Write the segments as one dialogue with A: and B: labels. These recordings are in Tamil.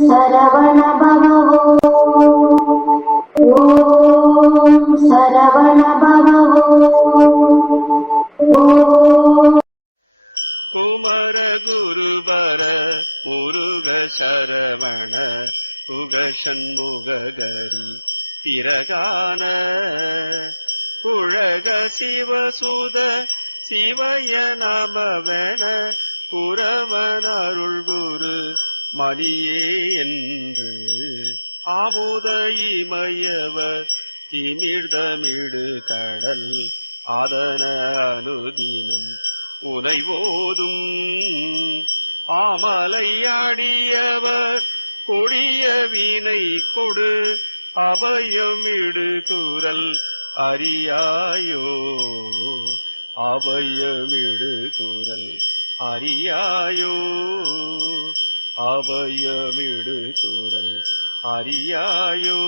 A: சரவண பவோ ஓம் சரவண பவோ
B: குமர குருபர முருக சரவண குக சண்முகரி பிரகான. குழக சிவசுத சிவய நமவன குரவன் அருள் குரு மணியே என்று ஆமுத இமயவர் திமிர்தமிடு கடல் அதன அனுதினம் உனை ஆமலையாடியவர் கொடிய வினை கொடு அபயமிடு குரல் அறியாயோ அபயமிடு குரல் அறியாயோ அபயமிடு குரல் அறியாயோ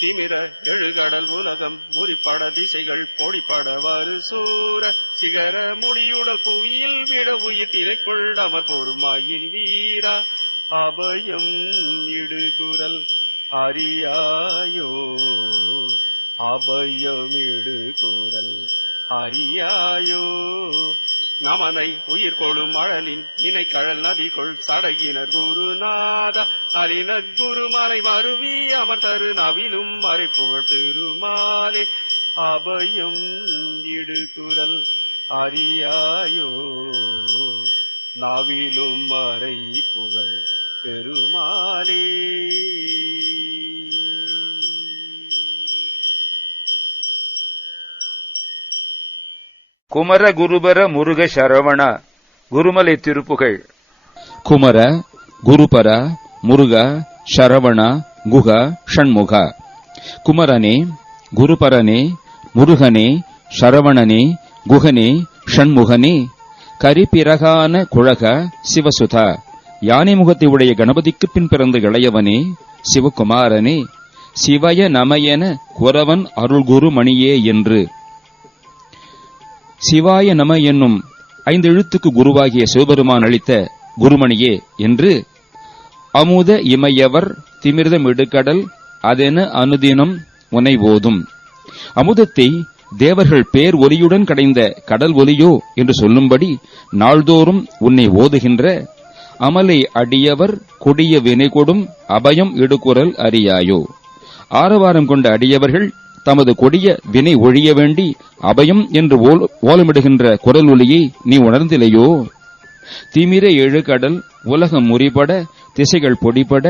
B: திமிர எழுகடல் உலகம் முறிப்பட திசைகள் பொடிப்படவாறு சூர. சிகர முடியுடல் புவியில் விட உயிர் திரைக்குள் அமர் பொறுமாயின் வீரா. அபயம் இடுகுரல் அறியாயோ அபயம் இடுகுரல் அறியாயோ நமனை உயிர் கொழும் அழலின் இணை கழல் நதிகொள் சடையினர் குருநாத. அலின குருமலை மருவி அமர் தரு நவிலும் மறை புகழ் திருமாலே. அபயம் இடுகுரல் அறியாயோ. நாவிலும் மறை புகழ் பெரு
C: குமர குருபர முருக சரவண. குருமலை திருப்புகழ்.
D: குமர குருபர முருக சரவண குக ஷண்முக. குமரனே குருபரனே முருகனே சரவணனே குகனே ஷண்முகனே. கரிபிறகான குழக சிவசுத. யானை முகத்தை உடைய கணபதிக்கு பின் பிறந்த இளையவனே சிவகுமாரனே. சிவய நமயன குரவன் அருள்குரு மணியே என்று. சிவாய நம என்னும் ஐந்து எழுத்துக்கு குருவாகிய சிவபெருமான் அளித்த குருமணியே என்று அமுத இமையவர் திமிர்தம் இடுக்கடல் அதென அனுதினம் உனை ஓதும். அமுதத்தை தேவர்கள் பேர் ஒலியுடன் கடைந்த கடல் ஒலியோ என்று சொல்லும்படி நாள்தோறும் உன்னை ஓதுகின்ற அமலை அடியவர் கொடிய வினை கொடும் அபயம் இடுகுரல் அறியாயோ. ஆரவாரம் கொண்ட அடியவர்கள் தமது கொடிய வினை ஒழிய வேண்டி அபயம் என்று ஓலமிடுகின்ற குரல் ஒலியை நீ உணர்ந்திலையோ? திமிர ஏழு கடல் உலகம் முறிபட திசைகள் பொடிபட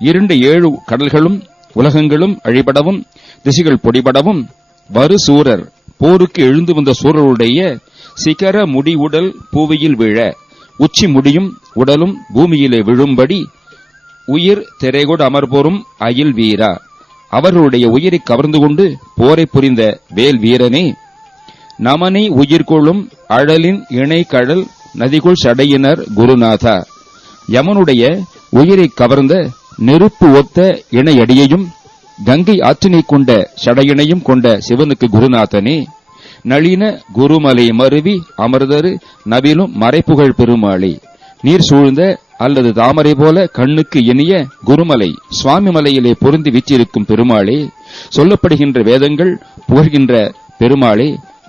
D: இரண்டு ஏழு கடல்களும் உலகங்களும் அழிபடவும் திசைகள் பொடிபடவும் வரு சூரர் போருக்கு எழுந்து வந்த சூரருடைய சிகர முடி உடல் பூவியில் விழ உச்சி முடியும் உடலும் பூமியிலே விழும்படி உயிர் திரைகொடு அமர்போரும் அயில் வீரா. அவர்களுடைய உயிரை கவர்ந்து கொண்டு போரை புரிந்த வேல் வீரனே நமனை உயிர்கொள்ளும் அழலின் இணை கடல் நதிக்குள் சடையினர் குருநாதா. யமனுடைய உயிரை கவர்ந்த நெருப்பு ஒத்த இணையடியையும் கங்கை ஆற்றினை கொண்ட சடையினையும் கொண்ட சிவனுக்கு குருநாதனே நளின குருமலை மருவி அமர்தரு நவிலும் மறைப்புகழ் பெருமாளே நீர் சூழ்ந்த அல்லது தாமரை போல கண்ணுக்கு இனிய குருமலை சுவாமி மலையிலே பொருந்தி வீச்சிருக்கும் பெருமாளே சொல்லப்படுகின்ற வேதங்கள் புகழ்கின்ற பெருமாளே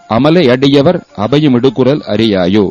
D: அமலை அடியவர் அபயம் இடுகுரல் அறியாயோ.